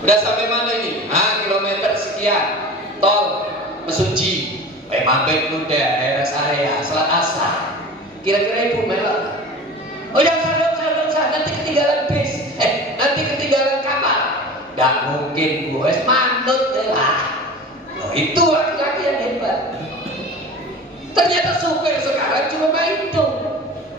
Udah sampai mana ini? Kilometer sekian. Tol Mesuji. Mampir udah daerah area Selat Asa. Kira-kira ibu melok? Oh ya, sadar, nanti ketinggalan bis. Nanti ketinggalan kapal. Nggak mungkin bu, manut lah. Itu laki-laki yang hebat. Ternyata supir sekarang cuma itu.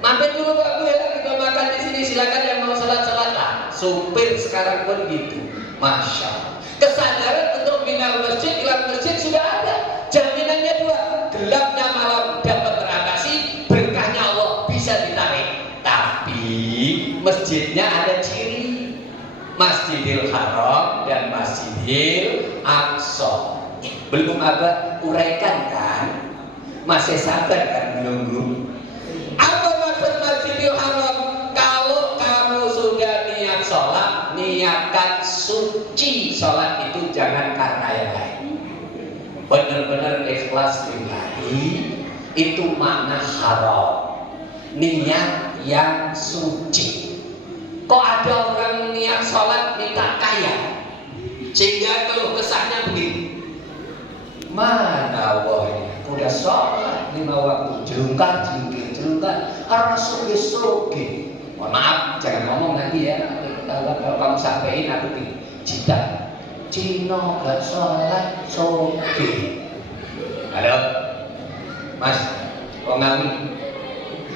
Mampir dulu Pak Bu ya, kita makan di sini, silakan yang mau salat lah. Supir sekarang pun gitu. Masya Allah. Kesadaran untuk minal masjid, ilal masjid sudah ada. Jaminannya dua, gelapnya malam dapat teratasi, berkahnya Allah bisa ditarik. Tapi masjidnya ada ciri, Masjidil Haram dan Masjidil Aqsa. Belum abah uraikan kan? Masih sabar kan menunggu? Apa maksud Masjidil Haram? Kalau kamu sudah niat sholat, niatkan suci. Sholat itu jangan karena yang lain. Benar-benar ikhlas lillahi, itu makna haram. Niat yang suci. Kok ada orang niat sholat minta kaya, sehingga kalau kesannya begini, mana wahnya udah sholat 5 waktu jerungkan arah soge. Mohon maaf, jangan ngomong nanti ya. Kalau kamu sampein aku cinta Cino gak sholat soge. Halo Mas, kok ngawi?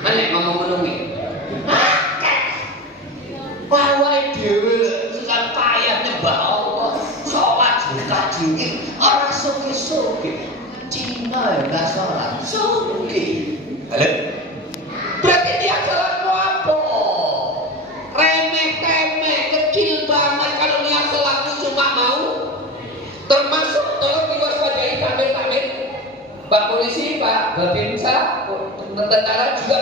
Mana ngomong menunggu? Wawai dewe susah payah nyembah Allah, sholat jingkir orang soge. Cina gak sholat soge. Halo? Berarti dia sholat mau apa? Remeh-temeh, kecil banget kalau niat sholat itu cuma mau. Termasuk tolong diwaspadai tamir-tamir, Pak Polisi, Pak Babinsa, tentara juga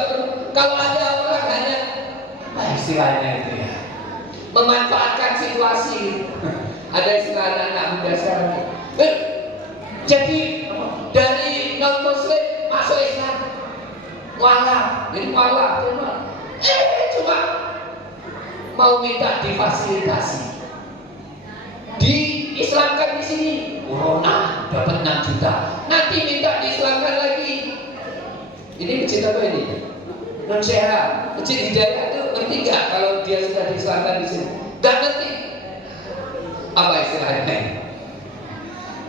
kalau ada orang hanya istilahnya itu ya, memanfaatkan situasi. Ada istilah anak muda sekarang. Jadi dari non muslim masuk Islam, cuma mau minta difasilitasi, diislamkan di sini. Corona dapat 6 juta, nanti minta diislamkan lagi. Ini masjid apa ini? Non sehat, masjid Hidayah itu ngerti nggak kalau dia sudah diislamkan di sini? Nggak ngerti. Apa istilahnya?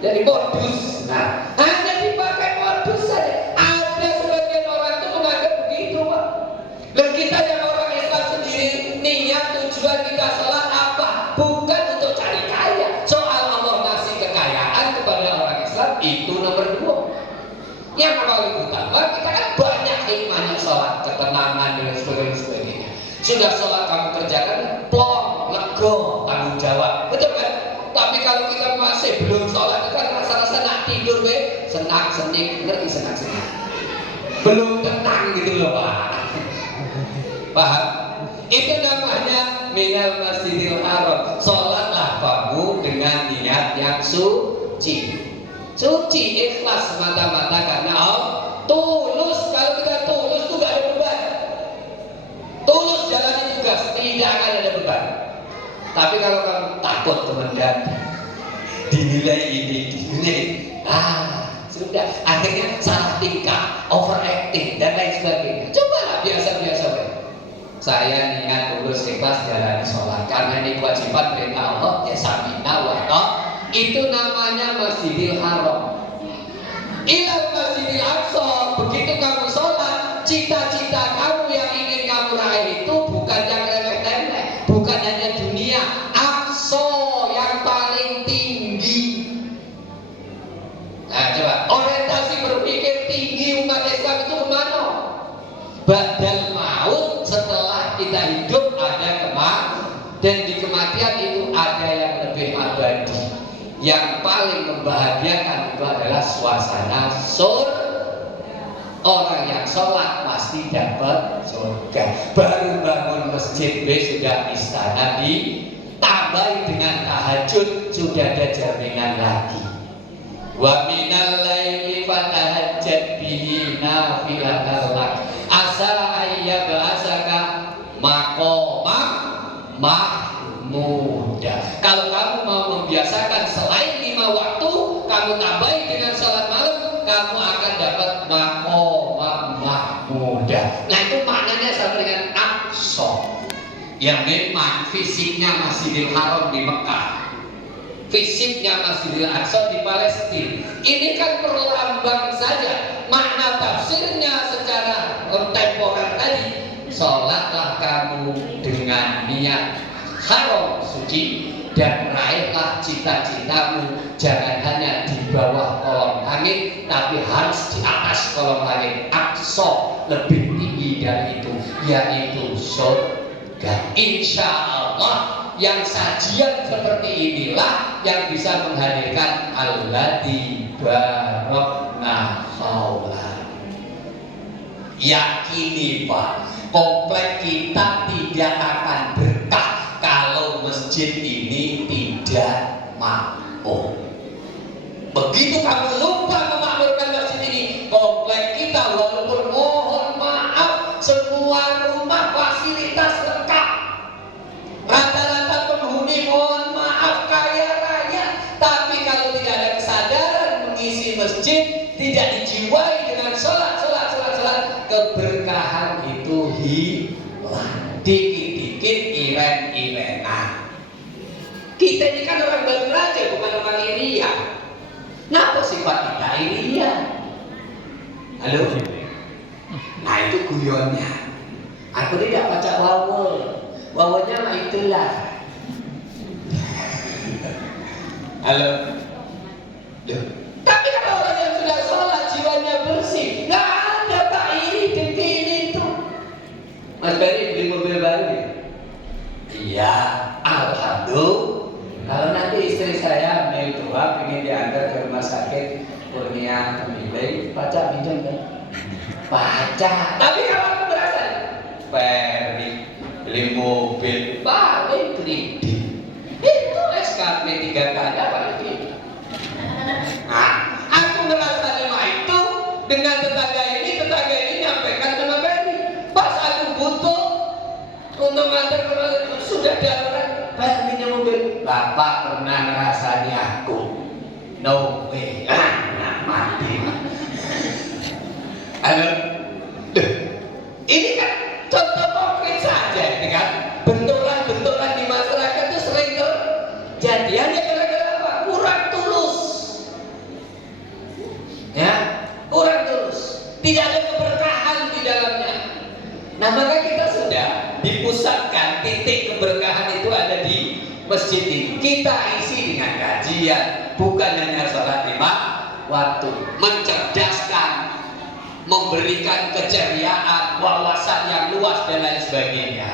Jadi modus. Nah, hanya dipakai modus saja. Ada sebagian orang itu menganggap begitu, Pak. Dan kita yang orang Islam sendiri, niat tujuan kita sholat apa? Bukan untuk cari kaya. Soal Allah ngasih kekayaan kepada orang Islam itu nomor 2. Yang paling utama, kita kan banyak hikmahnya sholat, ketenangan dan sebagainya. Sudah sholat kamu kerjakan, plong, lego, tanggung jawab, betul kan? Tapi kalau kita masih belum sholat, itu kan rasa-rasa nak tidur, senang-senik, ngerti senang-senik, belum tenang gitu loh Pak. Paham? Itu namanya minal masjidil haram. Sholatlah kamu dengan niat yang suci. Suci, ikhlas semata-mata karena Allah. Tulus, kalau kita tulus itu gak ada beban. Tulus jalani tugas, tidak akan ada beban. Tapi kalau kamu takut teman-teman, dinilai ini, sudah akhirnya salah tingkah, overacting dan lain sebagainya. Cobalah biasa-biasa. Saya niat tulus ikhlas jalani sholat karena ini kewajiban perintah Allah. Ya samina wa ta'ah. Itu namanya Masjidil Haram. Ilal Masjidil Aqsa, begitu kamu sholat, cita-cita kamu yang ingin kamu raih itu bukan yang remeh-temeh, bukan hanya dunia. Aqsa yang paling tinggi. Nah coba, orientasi berpikir tinggi umat Islam itu kemana? Ba'dal maut, setelah kita hidup ada kematian, dan di kematian itu ada yang lebih abadi. Yang paling membahagiakan itu adalah suasana surga. Orang yang sholat pasti dapat surga. Baru bangun masjid sudah istana ditambahi dengan tahajud, sudah ada jaminan lagi. Wa minal laili fatahajjat bihi nafilatan lak asa ayyabasaka maqamam mahmuda. Kalau kamu mau membiasakan selain 5 waktu, kamu tambahi dengan salat malam, kamu akan dapat maqam mahmudah. Nah itu maknanya sama dengan Aqsa, yang memang fisiknya Masjidil Haram di Mekah, fisiknya Masjidil Aqsa di Palestina. Ini kan perlambang saja. Makna tafsirnya secara kontemporer tadi, sholatlah kamu dengan niat haram suci dan raihlah cita-citamu, jangan hanya di bawah kolong langit, tapi harus di atas kolong langit. Aqsa lebih tinggi dari itu, yaitu surga. Insya Allah yang sajian seperti inilah yang bisa menghadirkan alladzi barakna haulah. Yakini Pak, komplek kita tidak akan berkah kalau masjid ini tidak makmur. Begitu kamu lupa memakmurkan masjid ini, komplek kita walaupun mohon maaf semua rumah fasilitas lengkap, rata-rata penghuni mohon maaf kaya raya, tapi kalau tidak ada kesadaran mengisi masjid, tidak dijiwai dengan sholat, keberkahan itu hilang. Dikit-dikit iren-irenan. Kita ini kan orang baru aja, bukan orang iria. Kenapa sifat kita iria? Halo? Nah itu guyonnya. Aku tidak baca wawul. Wawulnya mah itulah. Halo? Duh. Tapi kalau orang yang sudah sholat jiwanya bersih, nggak ada tak iri dengki ini tuh. Mas Beri beli mobil baru ya? Iya, alhamdulillah. Kalau nanti istri saya ambil tua, ingin diantar ke rumah sakit Kurnia Temilai, baca pinjam kan? Baca. Tapi kalau aku berasa Beri beli mobil paling kredit itu SKP 3 kali apa lagi? Nah, aku merasa lima itu dengan tetangga ini nyampaikan sama Beri. Pas aku butuh untuk ngantar ke sudah darurat, Beri punya mobil. Bapak pernah ngerasani aku? No way. Nah, mati. Halo. Ini kan contoh konkret saja, kan? Benturan-benturan di masyarakat itu sering terjadi. Gara-gara apa? Kurang tulus. Ya, kurang tulus. Tidak ada keberkahan di dalamnya. Nah, maka kita sudah dipusatkan titik keberkahan itu ada di masjid ini. Kita isi dengan kajian, bukan hanya sholat 5 waktu, mencerdaskan, memberikan keceriaan, wawasan yang luas dan lain sebagainya.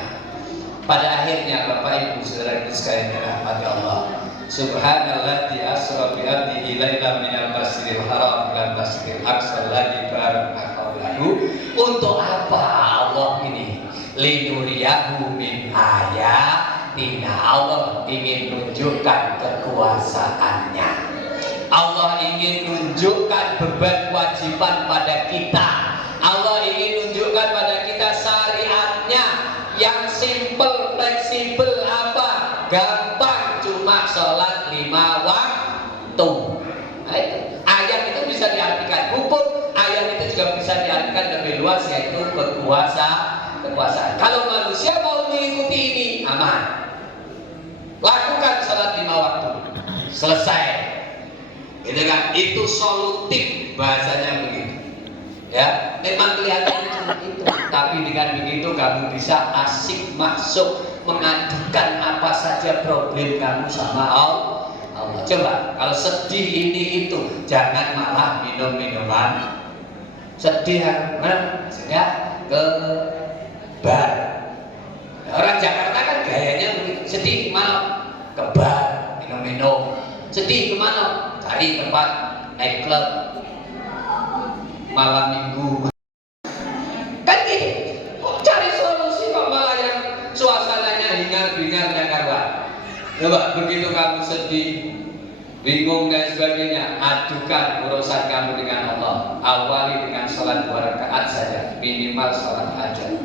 Pada akhirnya Bapak Ibu Saudara sekalian dirahmati Allah, Subhanalladzi asra bi 'abdihi lailan minal masjidil haram ila masjidil aqsa alladzi barakna haulahu. Untuk apa Allah ini? Linuriyahu min ayatina. Allah ingin menunjukkan kekuasaannya. Allah ingin menunjukkan beban kewajiban pada kita. Allah ingin menunjukkan pada kita syariatnya yang simple, fleksibel, apa? Gampang, cuma sholat 5 waktu. Nah, itu. Ayat itu bisa diartikan hukum, ayat itu juga bisa diartikan lebih luas, yaitu kekuasaan. Kalau manusia mau mengikuti ini, aman. Lakukan sholat 5 waktu, selesai. Gitu kan? Itu solutif bahasanya begitu. Ya, memang kelihatannya seperti itu. Tapi dengan begitu kamu bisa asik masuk mengadukan apa saja problem kamu sama Allah. Coba kalau sedih ini itu, jangan malah minum-minuman. Sedih mana? Ya, ke bar. Orang Jakarta kan gayanya begitu. Sedih mana? Ke bar, minum-minum. Sedih kemana? Cari tempat naik klub malam minggu. Kan gitu. Cari solusi kok malah yang suasananya hingar-bingar dan karuan. Coba begitu kamu sedih, bingung dan sebagainya, adukan urusan kamu dengan Allah. Awali dengan sholat 2 rakaat saja, minimal sholat hajat.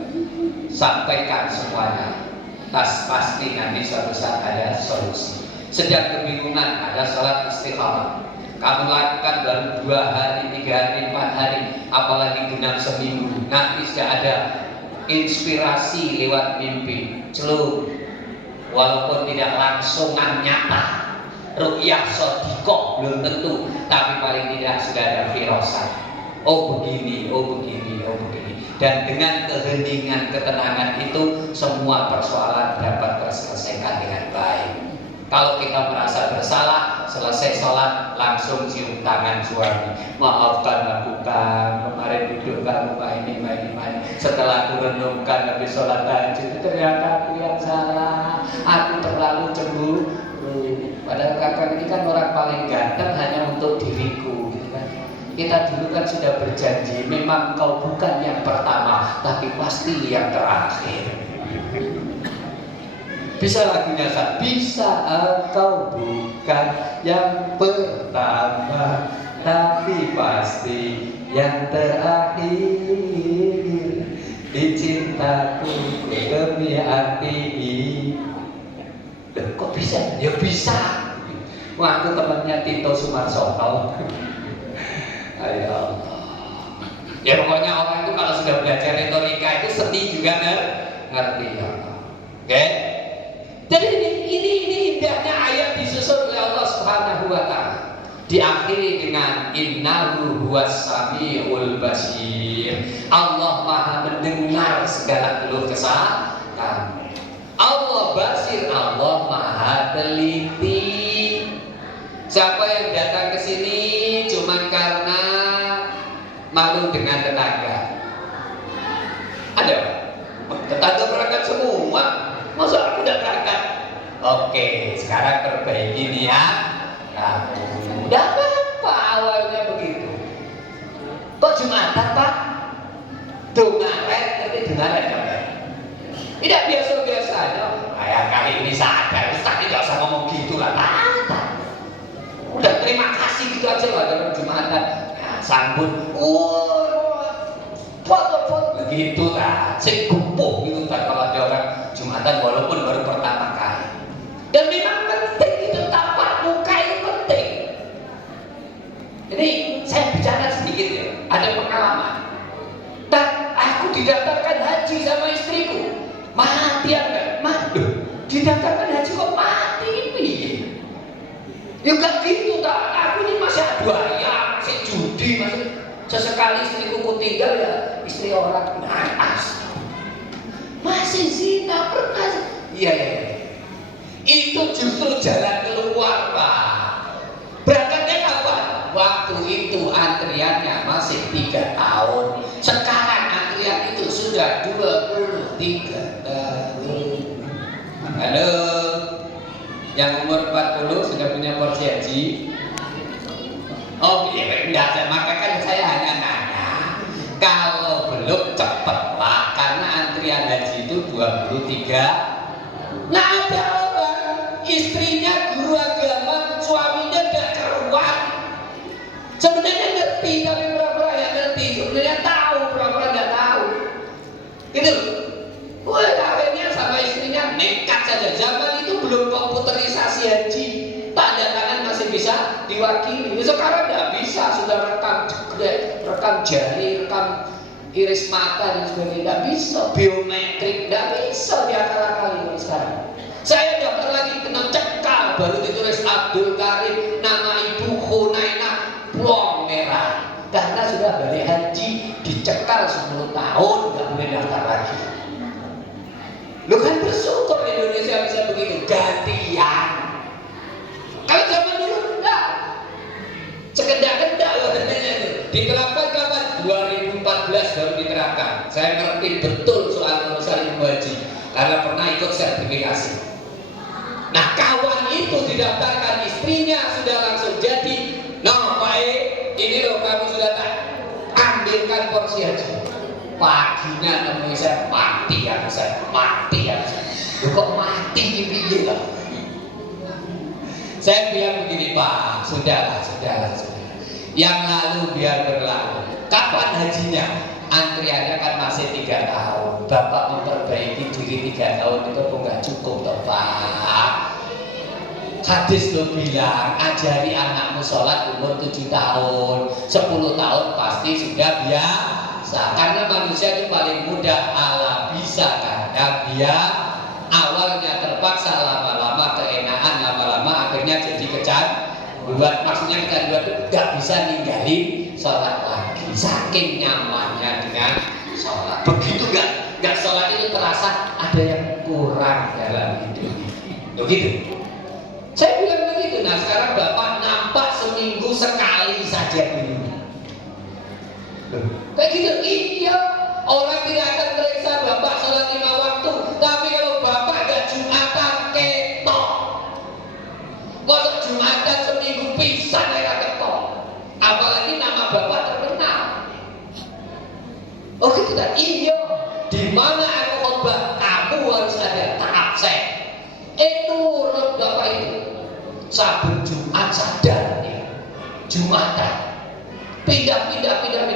Sampaikan semuanya. Pasti nanti suatu saat ada solusi. Sedang kebingungan, ada sholat istikharah. Kamu lakukan baru 2 hari, 3 hari, 4 hari, apalagi genap seminggu. Nanti sudah ada inspirasi lewat mimpi, celup. Walaupun tidak langsung nyata, ruqyah shodiqah belum tentu, tapi paling tidak sudah ada firasat. Oh begini, oh begini, oh begini. Dan dengan keheningan, ketenangan itu, semua persoalan dapat terselesaikan dengan baik. Kalau kita merasa bersalah, selesai sholat langsung cium tangan suami. Maafkan aku Kang, kemarin duduk gak lupa ini. Setelah aku renungkan habis sholat tahajud, ternyata aku yang salah. Aku terlalu cemburu. Padahal kakak ini kan orang paling ganteng hanya untuk diriku, gitu kan. Kita dulu kan sudah berjanji, memang kau bukan yang pertama, tapi pasti yang terakhir. Bisa lagunya kan? Bisa engkau bukan yang pertama, tapi pasti yang terakhir di cintaku demi arti. Kok bisa? Ya bisa. Wah, aku temannya Tito Sumarsono. Ayo Allah. Ya pokoknya orang itu kalau sudah belajar retorika itu seni juga ngerti ya. Oke? Jadi ini indahnya ayat disusun oleh Allah Subhanahu wa taala. Diakhiri dengan innahu huwas samiul basir. Allah Maha mendengar segala keluh kesah kami. Allah basir, Allah Maha teliti. Siapa yang datang ke sini cuma karena malu dengan tetangga? Ada? Tetangga berangkat semua. Masa aku tidak berangkat? Oke, sekarang perbaiki nih ya. Nah, udah apa awalnya begitu? Kok Jumatan Pak? Dengaret, tapi dengaret kan? Tidak biasa-biasanya. Kayak kali ini sadar, Ustaz tidak usah ngomong gitu lah. Udah terima kasih gitu aja lah dalam Jumatan. Nah, sambut, foto-foto begitu lah. Saya gupuh gitu kan kalau ada orang Jumatan walaupun baru pertama kali. Dan memang penting itu, tapak muka itu penting. Ini saya bicara sedikit ya, ada pengalaman. Dan aku didaftarkan haji sama istriku. Mati enggak? Mati. Didaftarkan haji kok mati ini? Ya enggak gitu tak. Aku ini masih adu ayam, masih judi, masih sesekali istriku ku tinggal ya istri orang. Masih zina pernah. Iya. Itu justru jalan keluar Pak. Berangkatnya kapan? Waktu itu antriannya masih 3 tahun. Sekarang antrian itu sudah 23 tahun. Halo, yang umur 40 sudah punya porsi haji? Oh iya, enggak. Maka kan saya hanya nanya, kalau belum cepatlah, karena antrian haji itu 23. Nah ada orang istrinya guru agama, suaminya gak keruan. Sebenarnya ngerti tapi pura-pura ya ngerti. Sebenarnya tahu pura-pura gak tahu. Gitu loh. Wah, kawinnya sama istrinya nekat saja. Zaman itu belum komputerisasi haji, tanda tangan masih bisa diwakili. Sekarang nggak bisa, sudah rekam jari, rekam iris mata dan sebagainya. Nggak bisa, biometrik nggak bisa diakal-akali sekarang. Saya daftar lagi kena cekal, baru ditulis Abdul Karim, nama ibu Hunainah, plong merah. Karena sudah balik haji, dicekal 10 tahun, nggak boleh daftar lagi. Lu kan bersyukur Indonesia bisa begitu, gantian. Kalau zaman dulu enggak, sekendak-kendak loh katanya itu. Diterapkan kapan? 2014 baru diterapkan. Saya ngerti betul soal urusan ibu haji karena pernah ikut sertifikasi. Nah kawan itu didaftarkan, istrinya sudah langsung jadi. No Pak E, ini loh kamu sudah tak ambilkan porsi haji. Paginya temui saya, mati ya saya. Lu kok mati gitu lah. Saya bilang begini Pak, sudahlah. Yang lalu biar berlalu. Kapan hajinya? Antriannya kan masih 3 tahun. Bapak memperbaiki diri 3 tahun itu kok nggak cukup toh Pak. Hadis tuh bilang ajari anakmu sholat umur 7 tahun, 10 tahun pasti sudah biasa. Karena manusia itu paling mudah ala bisa, karena dia awalnya terpaksa, lama-lama keenaan, lama-lama akhirnya jadi kecanduan. Maksudnya kecanduan itu gak bisa ninggalin sholat lagi, saking nyamannya dengan sholat. Begitu gak sholat itu terasa ada yang kurang dalam hidup. Begitu. Saya bilang begitu. Nah sekarang Bapak nampak seminggu sekali saja dulu. Kayak gitu. Iya, orang tidak akan periksa Bapak sholat 5 waktu. Tapi kalau Bapak gak Jumatan ketok, kalau Jumatan seminggu pisan ya ketok. Apalagi nama Bapak terkenal. Oh gitu kan? Iya. Di mana aku khotbah, kamu harus ada absen. Itu menurut Bapak itu saben Jumat sadar ya, Jumatan pindah.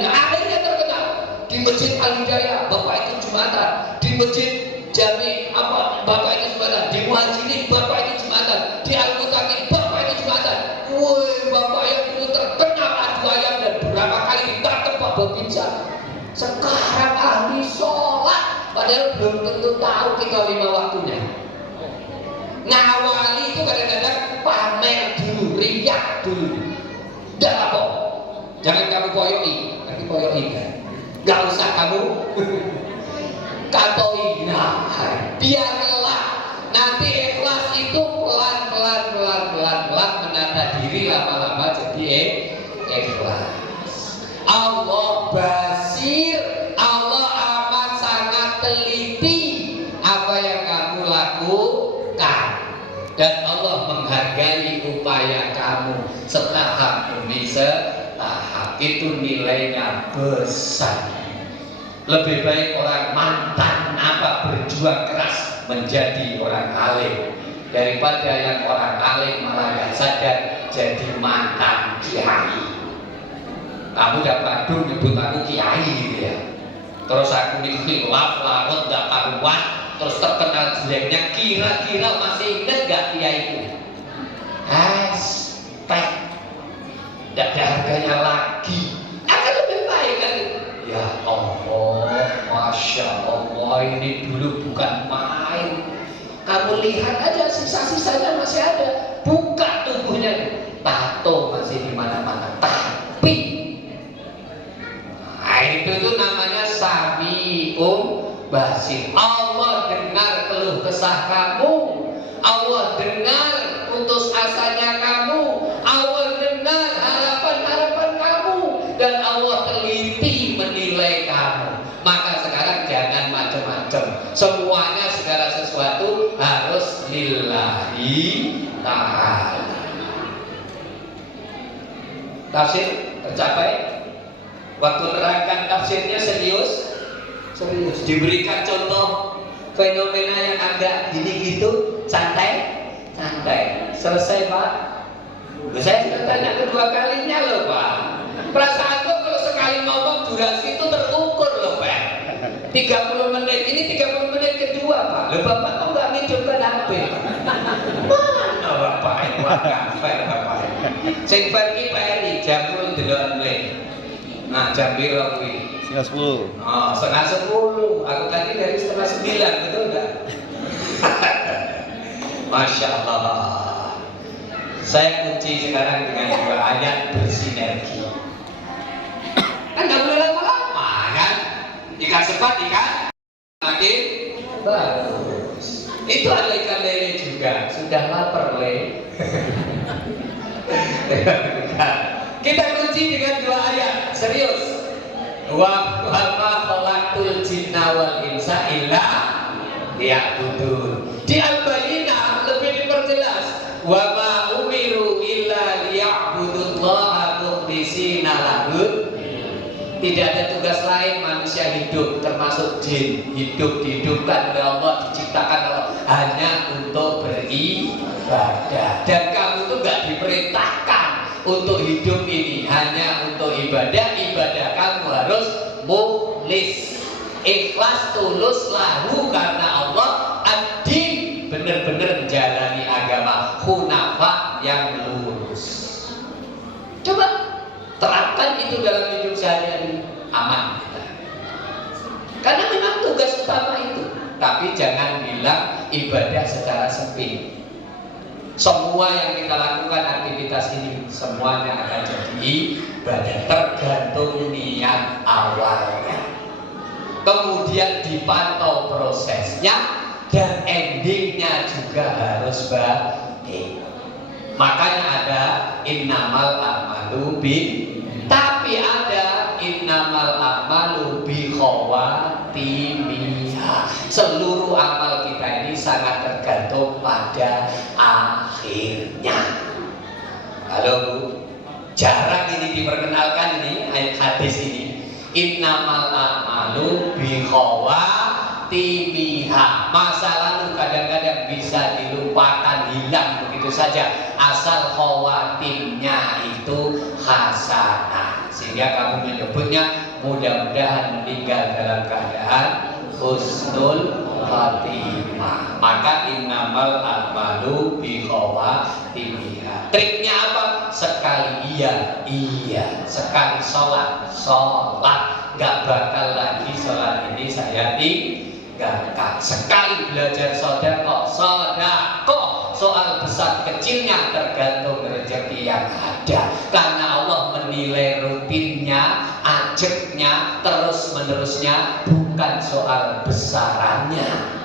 Akhirnya terkenal di Masjid Al Hidayah Bapak itu Jumatan, di Masjid Jami apa Bapak itu Jumatan, di Muhajirin Bapak itu Jumatan, di Al Mutakin Bapak itu Jumatan. Woi, Bapak yang dulu terkenal adu ayam dan berapa kali ditangkap Pak Babinsa, sekarang ahli sholat, padahal belum tentu tahu kita 5 waktunya. Ngawali itu kadang-kadang pamer dulu, riak dulu. Tidak apa, jangan kamu koyoi, nanti koyoi kan. Gak usah kamu katoi. Nah, biarlah nanti ikhlas itu pelan-pelan menata diri, lama-lama jadi ikhlas. Allah basir, Allah amat sangat teliti apa yang kamu lakukan. Dan Allah menghargai upaya kamu setahap demi setahap. Itu nilainya besar. Lebih baik orang mantan berjuang keras menjadi orang alim, daripada yang orang alim malah gak sadar jadi mantan kiai. Kamu udah Bandung nyebut aku kiai gitu ya, terus aku nih khilaf larut gak karuan, terus terkenal jeleknya, kira-kira masih inget gak kiai itu? Hashtag gak ada harganya lagi. Akan lebih baik kan? Ya Allah, Masya Allah, ini dulu bukan main. Kamu lihat aja sisa-sisanya masih ada. Buka tubuhnya, tato masih di mana-mana. Tapi itu namanya Sami'un Basir. Allah dengar keluh kesah kamu, Allah dengar putus asanya kamu, Allah dengar harapan-harapan kamu, dan Allah teliti menilai kamu. Maka sekarang jangan macam-macam, semuanya segala sesuatu harus lillahi ta'ala. Tafsir tercapai. Waktu terangkan tafsirnya serius, diberikan contoh fenomena yang agak gini gitu, santai, selesai Pak. Saya sudah tanya kedua kalinya loh Pak. Perasaan kok kalau sekali ngomong durasi itu terukur loh Pak. 30 menit, ini 30 menit kedua Pak. Loh Bapak kok nggak ngidupkan HP? Mana Bapak itu agak fair Bapak. Sing fair ki PRI jamul delok menit. Nah, jam berapa kuwi? Setengah 10. Oh, setengah 10. Aku tadi dari setengah 9, betul enggak? Masya Allah. Saya kunci sekarang dengan 2 ayat bersinergi. Kan nggak boleh lama-lama, kan? Ikan sepat, ikan makin bagus. Itu ada ikan lele juga. Sudah lapar, Le. Kita kunci dengan 2 ayat, serius. Wa ma khalaqtul jinna wal insa illa liya'budun. Di Al-Bayyinah lebih diperjelas, wa ma umiru illa liya'budullaha mukhlishina lahu. Tidak ada tugas lain manusia hidup, termasuk jin hidup, dihidupkan oleh Allah, diciptakan Allah hanya untuk beribadah. Dan kamu tuh gak diperintahkan untuk hidup ini hanya untuk ibadah. Ibadah kamu harus mukhlis, ikhlas, tulus lahu karena Allah. Ad-din, benar-benar menjalani agama. Hunafa, yang lurus. Coba terapkan itu dalam hidup sehari-hari, aman kita. Karena memang tugas utama itu. Tapi jangan bilang ibadah secara sempit. Semua yang kita lakukan aktivitas ini semuanya akan jadi ibadah, tergantung niat awalnya. Kemudian dipantau prosesnya dan endingnya juga harus baik. Makanya ada innamal a'malu tapi ada innamal a'malu bi khawatimihah. Seluruh amal kita ini sangat tergantung pada akhirnya. Halo Bu, jarang ini diperkenalkan ini ayat hadis ini. Innamal a'malu bi khawatimihah. Masa lalu kadang-kadang bisa dilupakan, hilang begitu saja, asal khawatimnya itu hasanah. Sehingga kamu menyebutnya mudah-mudahan meninggal dalam keadaan husnul khatimah. Maka innamal a'malu bi khawatimihah. Triknya apa? Sekali iya, sekali sholat, gak bakal lagi sholat ini saya tinggalkan. Sekali belajar sedekah, soal besar kecilnya tergantung rezeki yang ada. Karena Allah menilai rutinnya, ajaknya, terus menerusnya, bukan soal besarannya.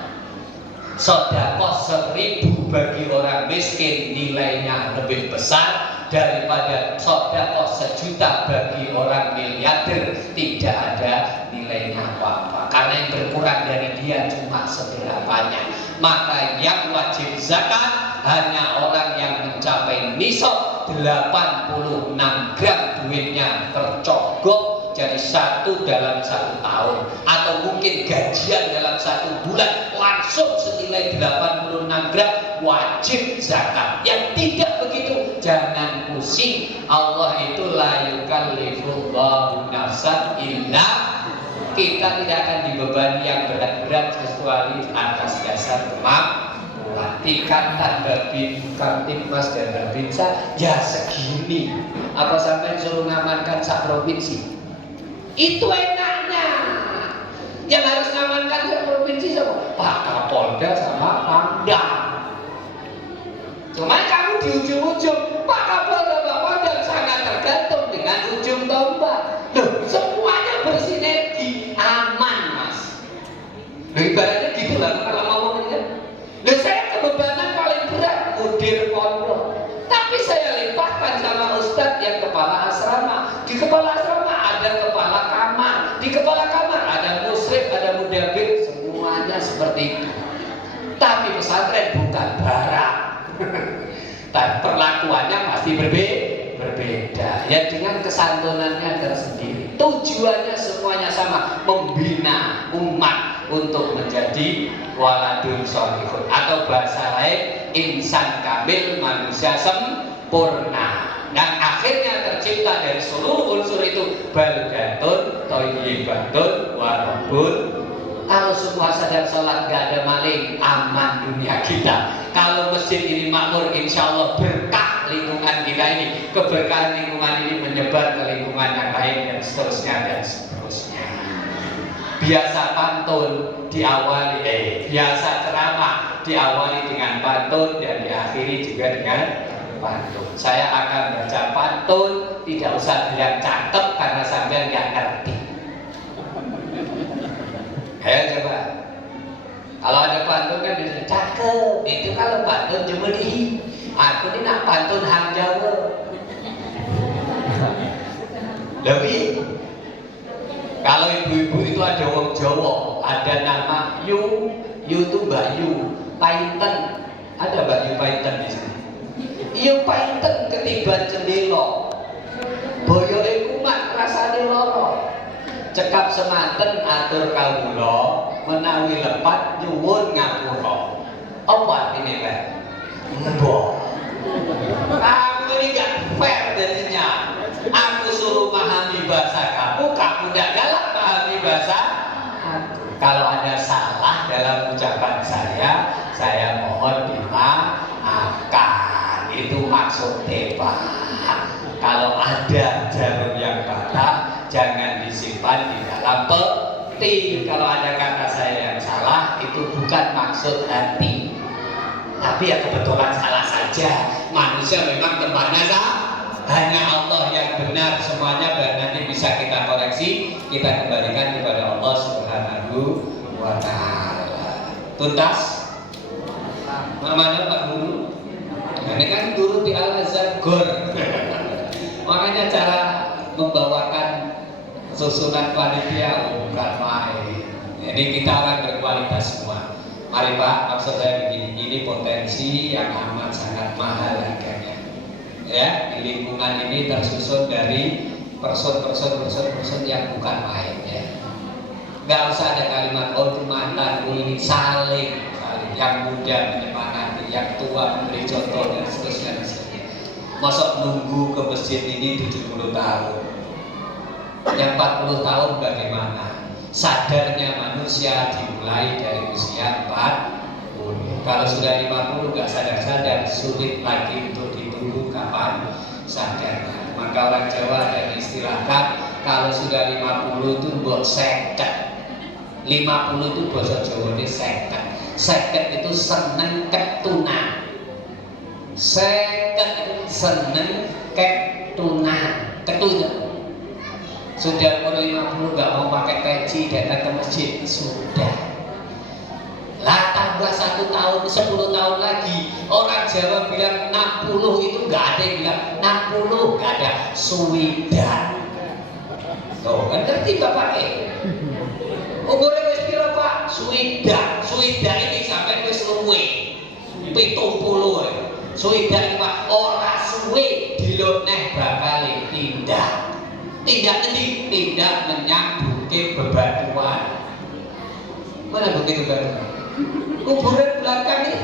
Sedekah 1000 bagi orang miskin nilainya lebih besar daripada sedekah 1.000.000 bagi orang miliarder. Tidak ada nilainya apa-apa, karena yang berkurang dari dia cuma seberapanya. Maka yang wajib zakat hanya orang yang mencapai nisab 86 gram duitnya tercogok jadi 1 dalam 1 tahun, atau mungkin gajian dalam 1 bulan langsung senilai 86 gram, wajib zakat. Yang tidak begitu jangan pusing. Allah itu la yukallifullahu nafsan illa, kita tidak akan dibebani yang berat-berat kecuali atas dasar kemampuan. Tingkatan Babin, Kamtibmas dan Babinsa ya segini. Apa sampai suruh ngamankan sak provinsi? Itu enaknya. Yang harus ngamankan sak provinsi siapa? Pak Kapolda sama Pangdam. Cuma kamu di ujung-ujung, Pak Kapolda, Pak Pangdam sangat tergantung dengan ujung tombak. Loh, semuanya bersinergi, aman Mas. Loh, ibaratnya gitu lah kalau ngomong ini. Loh, saya kebebanan paling berat mudir pondok, tapi saya limpahkan sama ustadz yang kepala asrama. Di kepala asrama ada kepala kamar, di kepala kamar ada musyrif, ada mudabir, semuanya seperti itu. Tapi pesantren bukan barang. Dan perlakuannya pasti berbeda. Ya dengan kesantunannya tersendiri. Tujuannya semuanya sama, membina umat untuk menjadi waladun sholihun, atau bahasa lain insan kamil, manusia sempurna. Dan akhirnya tercipta dari seluruh unsur itu baldatun thayyibatun wa rabbun. Kalau semua sadar sholat gak ada maling, aman dunia kita. Kalau masjid ini makmur, insya Allah berkah lingkungan kita ini. Keberkahan lingkungan ini menyebar ke lingkungan yang lain dan seterusnya dan seterusnya. Biasa pantun diawali, biasa ceramah diawali dengan pantun dan diakhiri juga dengan pantun. Saya akan baca pantun, tidak usah bilang cakep karena sampai nggak ngerti. Ayo coba. Kalau ada pantun kan bisa cakep. Itu kalau pantun cuma di. Aku ini nak pantun hang Jawa. Lebih. Kalau ibu-ibu itu ada wong Jawa, ada nama Yu itu Mbak Yu, Painten. Ada Mbak Yu Painten di sini. Yu Painten ketiban cendelo. Boyoke kumat rasane loro. Cekap semanten atur kawula, menawi lepat nyuwun ngapura. Apa artine, Pak? Mbok. Kamu ini gak fair jadinya. Aku suruh pahami bahasa kamu, kamu gak galak pahami bahasa aku. Kalau ada salah dalam ucapan saya mohon dimaafkan. Itu maksud masuk tebak. Kalau ada jarum yang patah, jangan disimpan di dalam peti. Kalau ada kata saya yang salah, itu bukan maksud hati, tapi ya kebetulan salah saja. Manusia memang tempatnya salah. Hanya Allah yang benar semuanya, dan nanti bisa kita koreksi, kita kembalikan kepada Allah Subhanahu wa Ta'ala. Tuntas? Mana Pak Guru? Ini kan guru di Al-Azhar Gor. Makanya cara membawakan susunan panitia bukan main. Jadi kita orang berkualitas semua. Mari Pak, maksud saya begini, ini potensi yang amat sangat mahal harganya. Ya, di lingkungan ini tersusun dari person yang bukan main ya. Nggak usah ada kalimat oh itu mantan, ini saling, yang muda menyemangati, yang tua memberi contoh dan seterusnya. Masa nunggu ke masjid ini 70 tahun, yang 40 tahun bagaimana? Sadarnya manusia dimulai dari usia 40. Kalau sudah 50 nggak sadar-sadar, sulit lagi untuk ditunggu kapan sadarnya. Maka orang Jawa ada istilah kalau sudah 50 itu mbok seket. 50 itu bahasa Jawa ini seket. Seket itu seneng ketunan. Seket itu seneng ketunan. Ketunan. Sudah umur 50 nggak mau pakai peci datang ke masjid, sudah. Lah tambah 1 tahun, 10 tahun lagi orang Jawa bilang 60 itu nggak ada yang bilang 60, nggak ada suwidan. Tuh kan ngerti Bapak umurnya wis piro Pak? Suwidan. Suwidan ini sampai wis luwe 70. Suwidan Pak ora suwe diloneh bakal tindak. Tindak ini tindak menyang bukit bebatuan. Mana bukit bebatuan? Kuburan belakang ini,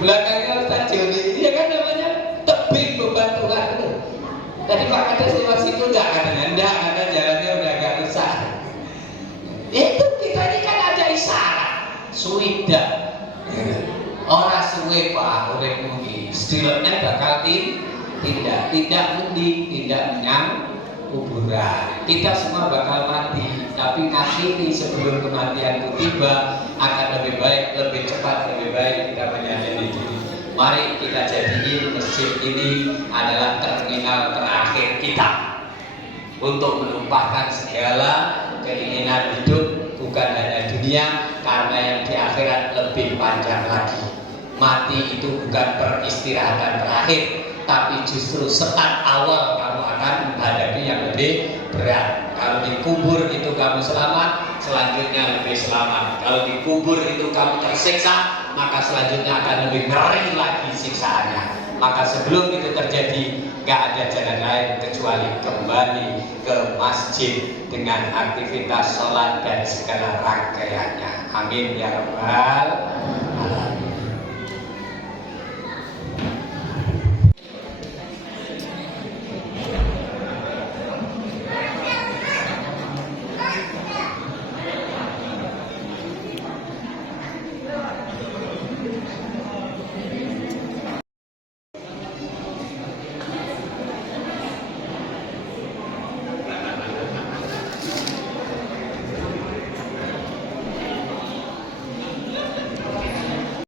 belakangnya Ustaz Joni, ya kan namanya tebing bebatuan itu. Tadi Pak Kades lewat situ nggak ada jalannya udah agak rusak. Itu kita ini kan ada isyarat, suwidah. Orang suwe Pak, orang mungkin, setidaknya bakal tindak menyang kuburan. Kita semua bakal mati, tapi nanti sebelum kematian itu tiba akan lebih baik, lebih cepat, lebih baik kita menyadari diri. Mari kita jadiin masjid ini adalah terminal terakhir kita untuk menumpahkan segala keinginan hidup, bukan hanya dunia, karena yang di akhirat lebih panjang lagi. Mati itu bukan peristirahatan terakhir, tapi justru start awal kamu akan menghadapi yang lebih berat. Kalau dikubur itu kamu selamat, selanjutnya lebih selamat. Kalau dikubur itu kamu tersiksa, maka selanjutnya akan lebih ngeri lagi siksaannya. Maka sebelum itu terjadi, gak ada jalan lain kecuali kembali ke masjid dengan aktivitas sholat dan segala rangkaiannya. Amin ya rabbal